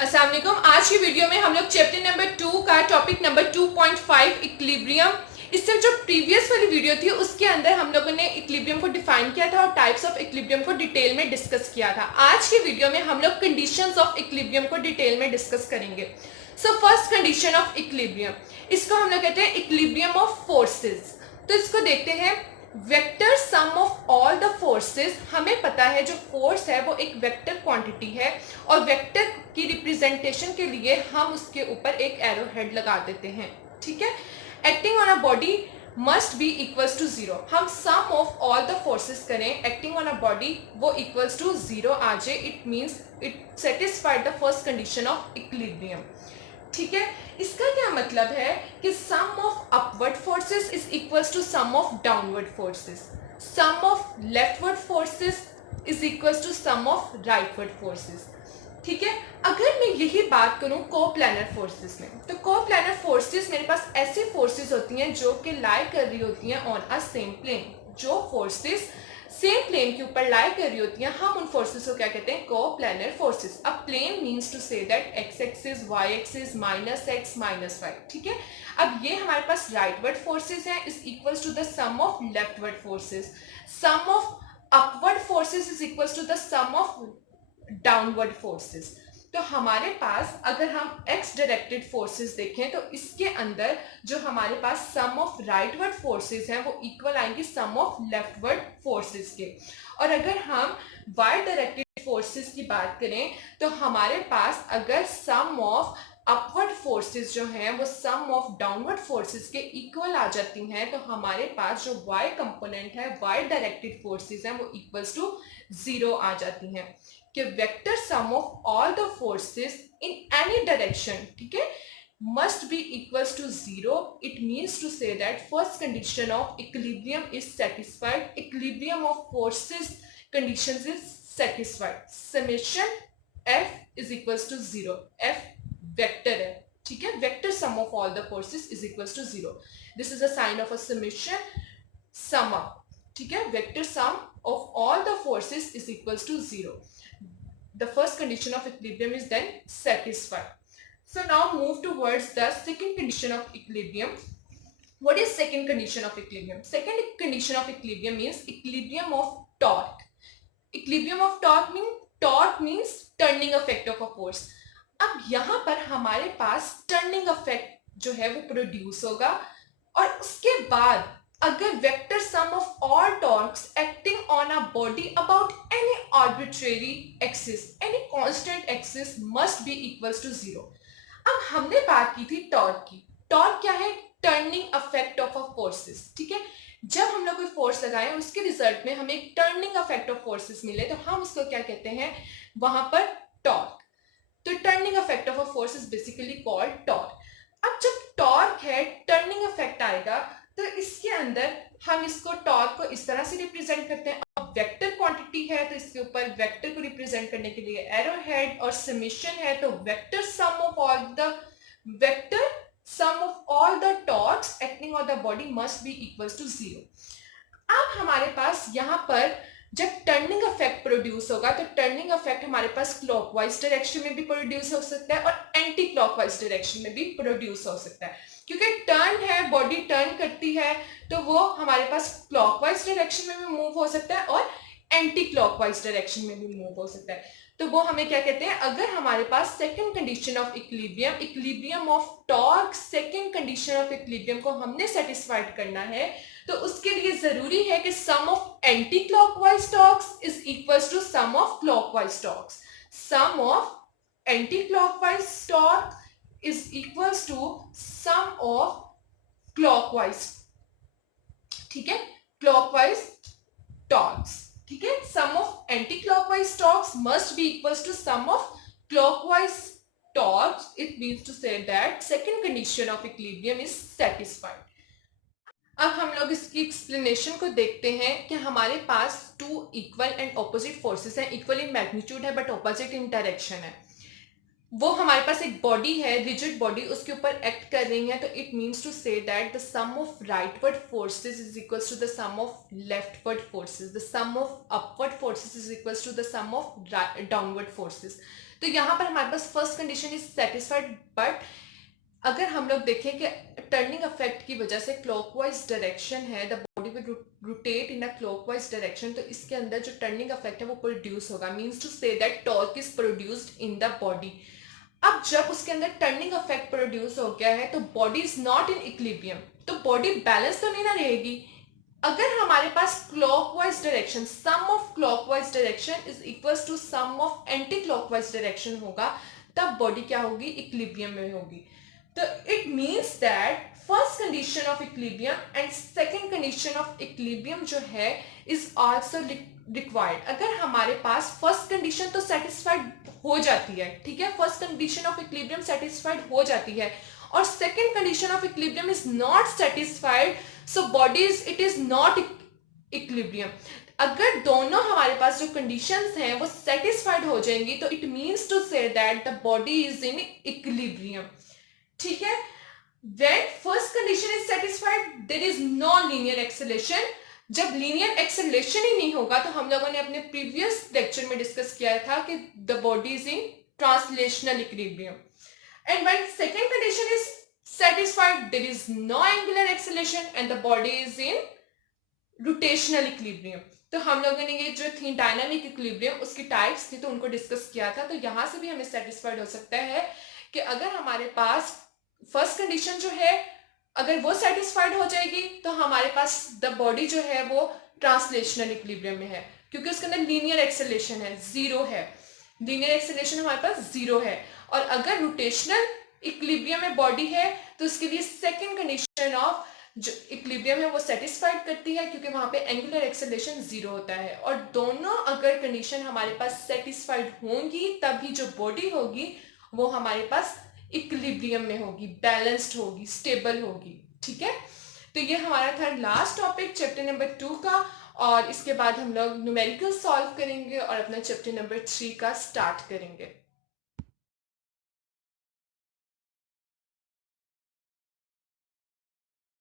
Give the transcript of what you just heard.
अस्सलाम वालेकुम। आज की वीडियो में हम लोग चैप्टर नंबर 2 का टॉपिक नंबर 2.5 इक्विलिब्रियम। इससे जो प्रीवियस वाली वीडियो थी उसके अंदर हम लोगों ने इक्विलिब्रियम को डिफाइन किया था और टाइप्स ऑफ इक्विलिब्रियम को डिटेल में डिस्कस किया था। आज की वीडियो में हम लोग कंडीशंस ऑफ इक्विलिब्रियम को डिटेल में डिस्कस करेंगे। So first condition of equilibrium, इसको हम लोग कहते हैं इक्विलिब्रियम ऑफ फोर्सेस। तो इसको देखते हैं। Vector sum of all the forces, हमें पता है जो फोर्स है वो एक वेक्टर क्वांटिटी है और वेक्टर की रिप्रेजेंटेशन के लिए हम उसके ऊपर एक एरो हेड लगा देते हैं। ठीक है। Acting on a body must be equals to zero. हम sum of all the forces करें एक्टिंग ऑन अ बॉडी, वो इक्वल्स टू जीरो आ जाए, it means it satisfied the first condition of equilibrium. ठीक है। इसका क्या मतलब है कि sum of upward forces is equals to sum of downward forces, sum of leftward forces is equals to sum of rightward forces. ठीक है। अगर मैं यही बात करूं कोप्लानर फोर्सेस में, तो कोप्लानर फोर्सेस मेरे पास ऐसी फोर्सेस होती हैं जो कि लाई कर रही होती हैं ऑन अ सेम प्लेन। जो फोर्सेस सेम प्लेन के ऊपर लाई कर रही होती हैं, हम उन फोर्सेस को क्या कहते हैं, कोप्लानर फोर्सेस। अब plane means to say that X axis, Y axis, minus X minus Y. ठीक है। अब ये हमारे पास राइटवर्ड फोर्सेस हैं, is equals to the sum of leftward forces. Sum of upward forces is equals to the sum of downward forces. तो हमारे पास अगर हम एक्स डायरेक्टेड फोर्सेस देखें तो इसके अंदर जो हमारे पास सम ऑफ राइटवर्ड फोर्सेस हैं वो इक्वल आएंगे सम ऑफ लेफ्टवर्ड फोर्सेस के। और अगर हम वाई डायरेक्टेड फोर्सेस की बात करें तो हमारे पास अगर सम ऑफ अपवर्ड फोर्सेस जो हैं वो सम ऑफ डाउनवर्ड फोर्सेस के इक्वल आ जाती हैं, तो हमारे पास जो वाई कंपोनेंट है, वाई डायरेक्टेड फोर्सेस हैं, वो इक्वल्स टू जीरो आ जाती हैं। कि vector sum of all the forces in any direction, ठीक है, must be equals to zero. It means to say that first condition of equilibrium is satisfied. Equilibrium of forces conditions is satisfied. Summation F is equals to zero. F vector है, ठीक है, vector sum of all the forces is equals to zero. This is a sign of a summation, sum up, ठीक है, vector sum of all the forces is equals to zero. The first condition of equilibrium is then satisfied. So now move towards the second condition of equilibrium. What is second condition of equilibrium? Second condition of equilibrium means equilibrium of torque. Equilibrium of torque means turning effect of a force. अब यहाँ पर हमारे पास turning effect जो है वो produce होगा और उसके बाद अगर vector sum of all torques acting on a body about any arbitrary axis, any constant axis must be equals to zero. अब हमने बात की थी टॉर्क की। टॉर्क क्या है? Turning effect of a forces. ठीक है। जब हम लोग कोई फोर्स लगाएं उसके रिजल्ट में हमें एक टर्निंग इफेक्ट ऑफ फोर्सेस मिले तो हम उसको क्या कहते हैं वहां पर? टॉर्क। तो turning effect of a force is basically called torque. अब जब टॉर्क है, टर्निंग इफेक्ट आएगा, तो इसके अंदर हम इसको टॉर्क को इस तरह से रिप्रेजेंट करते हैं। अब वेक्टर क्वांटिटी है तो इसके ऊपर वेक्टर को रिप्रेजेंट करने के लिए एरो हेड, और समेशन है तो vector sum of all the vector sum of all the torques acting on the body must be equals to zero. अब हमारे पास यहाँ पर जब टर्निंग इफेक्ट प्रोड्यूस होगा तो टर्निंग इफेक्ट हमारे पास क्लॉकवाइज डायरेक्शन में भी प्रोड्यूस हो सकता है और एंटी क्लॉकवाइज डायरेक्शन में भी प्रोड्यूस हो सकता है। क्योंकि टर्न है, बॉडी टर्न करती है, तो वो हमारे पास क्लॉकवाइज डायरेक्शन में भी मूव हो सकता है और एंटी क्लॉकवाइज डायरेक्शन में भी मूव हो सकता है। तो वो हमें क्या कहते हैं? अगर हमारे पास second condition of equilibrium, equilibrium of torque, second condition of equilibrium को हमने सेटिस्फाइड करना है तो उसके लिए जरूरी है कि sum of anti clockwise torques is equals to sum of clockwise torques. Sum of anti clockwise torque is equals to sum of clockwise, ठीक है, क्लॉकवाइज टॉर्क्स। ठीक है। Sum of anti clockwise torques must be equals to sum of clockwise torques. It means to say that second condition of equilibrium is satisfied. अब हम लोग इसकी explanation को देखते हैं कि हमारे पास two equal and opposite forces हैं, इक्वल इन मैग्नीट्यूड है बट ऑपोजिट इन डायरेक्शन है। वो हमारे पास एक बॉडी है, रिजिड बॉडी, उसके ऊपर एक्ट कर रही है, तो it means to say that the sum of rightward forces is equals to the sum of leftward forces, the sum of upward forces is equals to the sum of downward forces. तो यहाँ पर हमारे पास first condition is satisfied, but अगर हम लोग देखें कि टर्निंग इफेक्ट की वजह से क्लॉकवाइज डायरेक्शन है, the body will rotate in a clockwise direction, तो इसके अंदर जो टर्निंग इफेक्ट है वो प्रोड्यूस होगा, means to say that torque is produced in the body. अब जब उसके अंदर टर्निंग इफेक्ट प्रोड्यूस हो गया है तो body is not in equilibrium, तो बॉडी बैलेंस तो नहीं ना रहेगी। अगर हमारे पास clockwise direction, sum of clockwise direction is equals to sum of anti clockwise direction होगा, तब बॉडी क्या होगी, इक्विलिब्रियम में होगी। तो it means that first condition of equilibrium and second condition of equilibrium जो है इज आल्सो रिक्वायर्ड। अगर हमारे पास फर्स्ट कंडीशन तो सेटिस्फाइड हो जाती है, ठीक है, first condition of equilibrium satisfied हो जाती है और second condition of equilibrium is not satisfied, so body it is not equilibrium. अगर दोनों हमारे पास जो कंडीशंस हैं वो सेटिस्फाइड हो जाएंगी तो it means to say that the body is in equilibrium, ठीक है। When first condition is satisfied, there is no linear acceleration. जब लीनियर एक्सेलरेशन ही नहीं होगा तो हम लोगों ने अपने प्रीवियस लेक्चर में डिस्कस किया था कि the body is in translational equilibrium. And when second condition is satisfied, there is no angular acceleration and the body is in rotational equilibrium। तो हम लोगों ने ये जो थी डायनामिक इक्विलिब्रियम उसकी टाइप्स थी तो उनको डिस्कस किया था। तो यहां से भी हमें सेटिस्फाइड हो सकता है कि अगर हमारे पास फर्स्ट कंडीशन जो है अगर वो सेटिस्फाइड हो जाएगी तो हमारे पास द बॉडी जो है वो ट्रांसलेशनल इक्विलिब्रियम में है, क्योंकि उसके अंदर लीनियर एक्सेलरेशन है, जीरो है, लीनियर एक्सेलरेशन हमारे पास जीरो है। और अगर रोटेशनल इक्विलिब्रियम में बॉडी है तो उसके लिए सेकेंड कंडीशन ऑफ जो इक्विलिब्रियम है वो सेटिस्फाइड करती है, क्योंकि वहां पे एंगुलर एक्सेलरेशन जीरो होता है। और दोनों अगर कंडीशन हमारे पास सेटिस्फाइड होंगी तभी जो बॉडी होगी वो हमारे पास इक्विलिब्रियम में होगी, बैलेंस्ड होगी, स्टेबल होगी, ठीक है। तो ये हमारा था लास्ट टॉपिक चैप्टर नंबर 2 का, और इसके बाद हम लोग न्यूमेरिकल सॉल्व करेंगे और अपना चैप्टर नंबर 3 का स्टार्ट करेंगे।